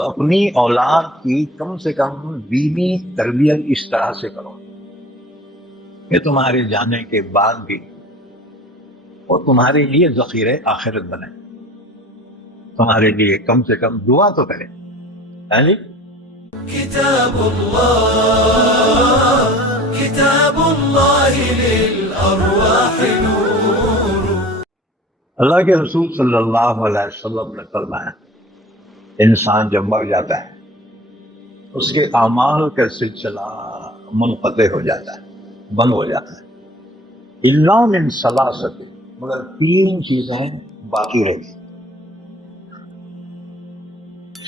تو اپنی اولاد کی کم سے کم دینی تربیت اس طرح سے کرو کہ تمہارے جانے کے بعد بھی وہ تمہارے لیے ذخیرہ آخرت بنے، تمہارے لیے کم سے کم دعا تو کرے. ہاں جی، كتاب الله للأرواح نور. اللہ کے رسول صلی اللہ علیہ وسلم نے فرمایا انسان جب مر جاتا ہے اس کے اعمال کا سلسلہ منقطع ہو جاتا ہے، بند ہو جاتا ہے. الا من ثلاثۃ، مگر تین چیزیں باقی رہی: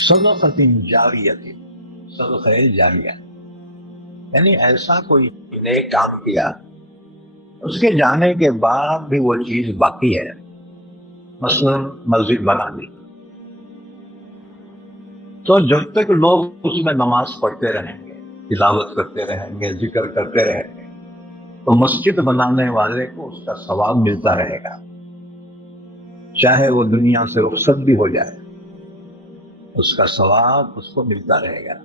صدقۃ جاریۃ، صدقہ جاریہ، یعنی ایسا کوئی نیک کام کیا اس کے جانے کے بعد بھی وہ چیز باقی ہے. مثلا مسجد بنا دی تو جب تک لوگ اس میں نماز پڑھتے رہیں گے، تلاوت کرتے رہیں گے، ذکر کرتے رہیں گے، تو مسجد بنانے والے کو اس کا ثواب ملتا رہے گا، چاہے وہ دنیا سے رخصت بھی ہو جائے اس کا ثواب اس کو ملتا رہے گا.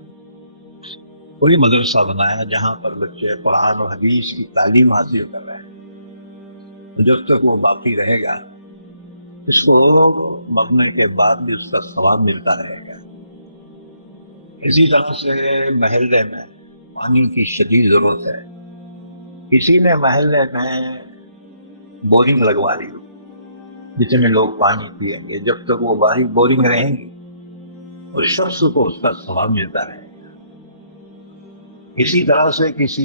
کوئی مدرسہ بنایا جہاں پر بچے قرآن و حدیث کی تعلیم حاصل کر رہے ہیں، جب تک وہ باقی رہے گا اس کو مرنے کے بعد بھی اس کا ثواب ملتا رہے گا. اسی طرح سے محلے میں پانی کی شدید ضرورت ہے، کسی نے محلے میں بورنگ لگوا لی، جتنے لوگ پانی پئیں گے جب تک وہ بورنگ رہیں گی اس شخص کو اس کا ثواب ملتا رہے گا. اسی طرح سے کسی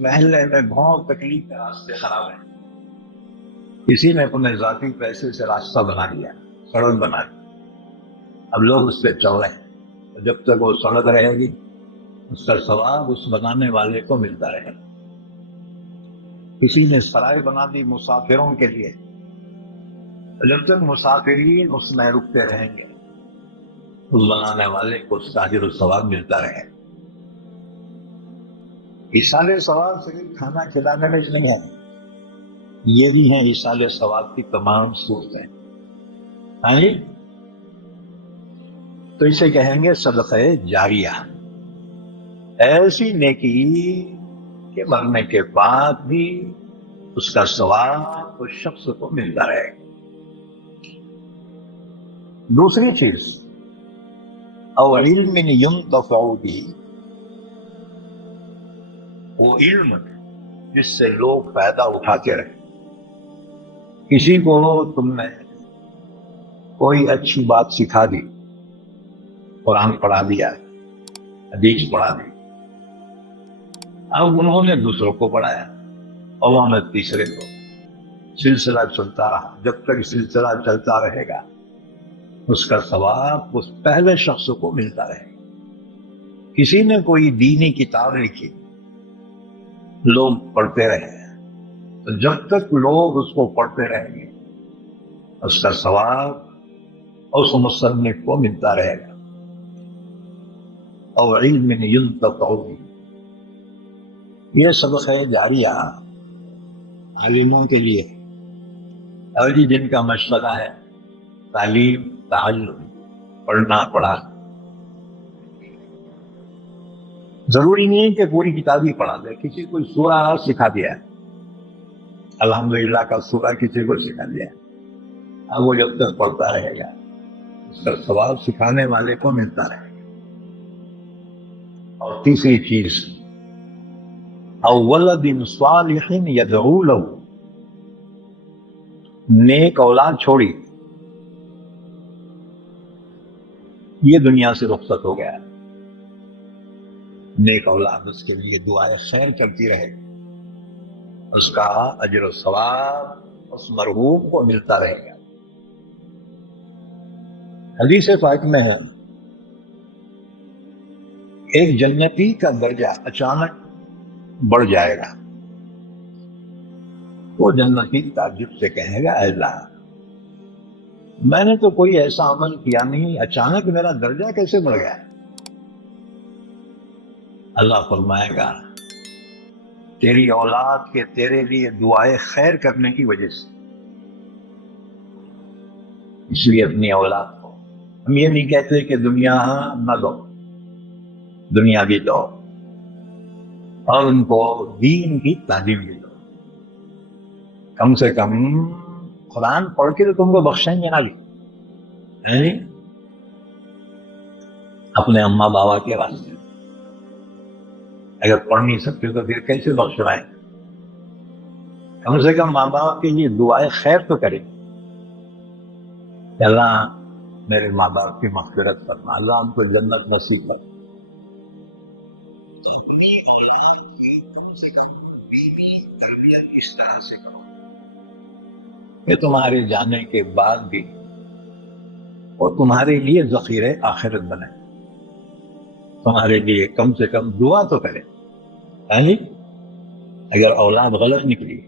محلے میں بہت تکلیف کے راستے خراب ہیں، کسی نے اپنے ذاتی پیسے سے راستہ بنا لیا، سڑک بنا دی، اب لوگ اس پہ چل رہے ہیں، جب تک وہ سڑک رہے گی اس کا ثواب اس بنانے والے کو ملتا رہے گا. کسی نے سرائے بنا دی مسافروں کے لیے، جب تک مسافرین اس میں رکتے رہیں گے اس بنانے والے کو اس کا اجر و ثواب ملتا رہے گا. ایصال ثواب صرف کھانا کھلانے میں نہیں ہے، یہ بھی ہیں ایصال ثواب کی تمام صورتیں. ہاں جی، تو اسے کہیں گے صدقہ جاریہ، ایسی نیکی کہ مرنے کے بعد بھی اس کا ثواب اس شخص کو ملتا رہے گا. دوسری چیز او علم ينتفع به، وہ علم جس سے لوگ فائدہ اٹھاتے رہے. کسی کو تم نے کوئی اچھی بات سکھا دی، قرآن پڑھا دیا، حدیث پڑھا دی، اب انہوں نے دوسروں کو پڑھایا اور انہوں نے تیسرے کو، سلسلہ چلتا رہا. جب تک سلسلہ چلتا رہے گا اس کا ثواب اس پہلے شخص کو ملتا رہے گا. کسی نے کوئی دینی کتاب لکھی، لوگ پڑھتے رہے، تو جب تک لوگ اس کو پڑھتے رہیں گے اس کا ثواب اس مصنف کو ملتا رہے گا. اور علم ينتفع به، یہ صدقہ جاریہ عالموں کے لیے، اور جن کا مشغلہ ہے تعلیم تعلم، پڑھنا پڑھا. ضروری نہیں کہ پوری کتاب ہی پڑھا دے، کسی کو سورہ سکھا دیا، الحمدللہ کا سورہ کسی کو سکھا دیا، اب وہ جب تک پڑھتا رہے گا اس کا ثواب سکھانے والے کو ملتا رہے گا. اور تیسری چیز او ولد صالح یدعو له، نیک اولاد چھوڑی، یہ دنیا سے رخصت ہو گیا، نیک اولاد اس کے لیے دعائے خیر کرتی رہے، اس کا اجر و ثواب اس مرحوم کو ملتا رہے گا. حدیث پاک میں ہے ایک جنتی کا درجہ اچانک بڑھ جائے گا، وہ جنتی تعجب سے کہے گا اے اللہ میں نے تو کوئی ایسا عمل کیا نہیں، اچانک میرا درجہ کیسے بڑھ گیا؟ اللہ فرمائے گا تیری اولاد کے تیرے لیے دعائے خیر کرنے کی وجہ سے، اس لیے اپنی اولاد کو ہم یہ نہیں کہتے کہ دنیا نہ دو، دنیا بھی دو، اور ان کو دین کی تعلیم بھی دو. کم سے کم قرآن پڑھ کے تو تم کو بخشیں گے نا. اپنے اماں بابا کے واسطے اگر پڑھ نہیں سکتے تو پھر کیسے بخشوائیں؟ کم سے کم ماں باپ کے لیے دعائیں خیر تو کریں. اللہ میرے ماں باپ کی مغفرت فرما، اللہ ہم کو جنت نصیب کر. تو اپنی اولاد کی کم سے کم دینی تربیت اس طرح سے کرو کہ تمہارے جانے کے بعد بھی اور تمہارے لیے ذخیرہ آخرت بنے، تمہارے لیے کم سے کم دعا تو کرے. اگر اولاد غلط نکلی،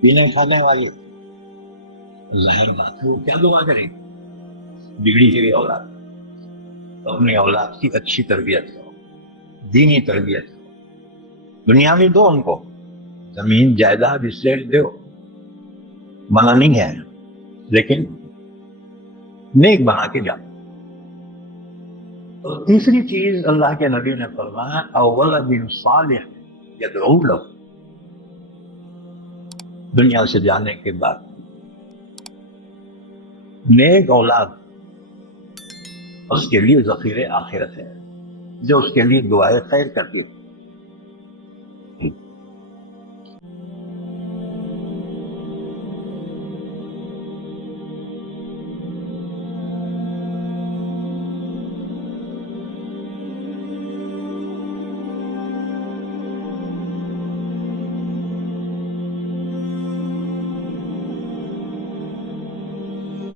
پینے کھانے والی، ظاہر بات ہے وہ کیا دعا کرے گی؟ بگڑی ہوئی اولاد. تو اپنی اولاد کی اچھی تربیت کرو، دینی تربیت کرو. دنیا میں دو ان کو، زمین جائیداد اسٹیٹ دو، منع نہیں ہے، لیکن نیک بنا کے جاؤ. تو تیسری چیز اللہ کے نبی نے فرمایا اولد صالح یدعو لہ. دنیا سے جانے کے بعد نیک اولاد اس کے لیے ذخیرہ آخرت ہے، جو اس کے لیے دعائیں خیر کرتی ہے.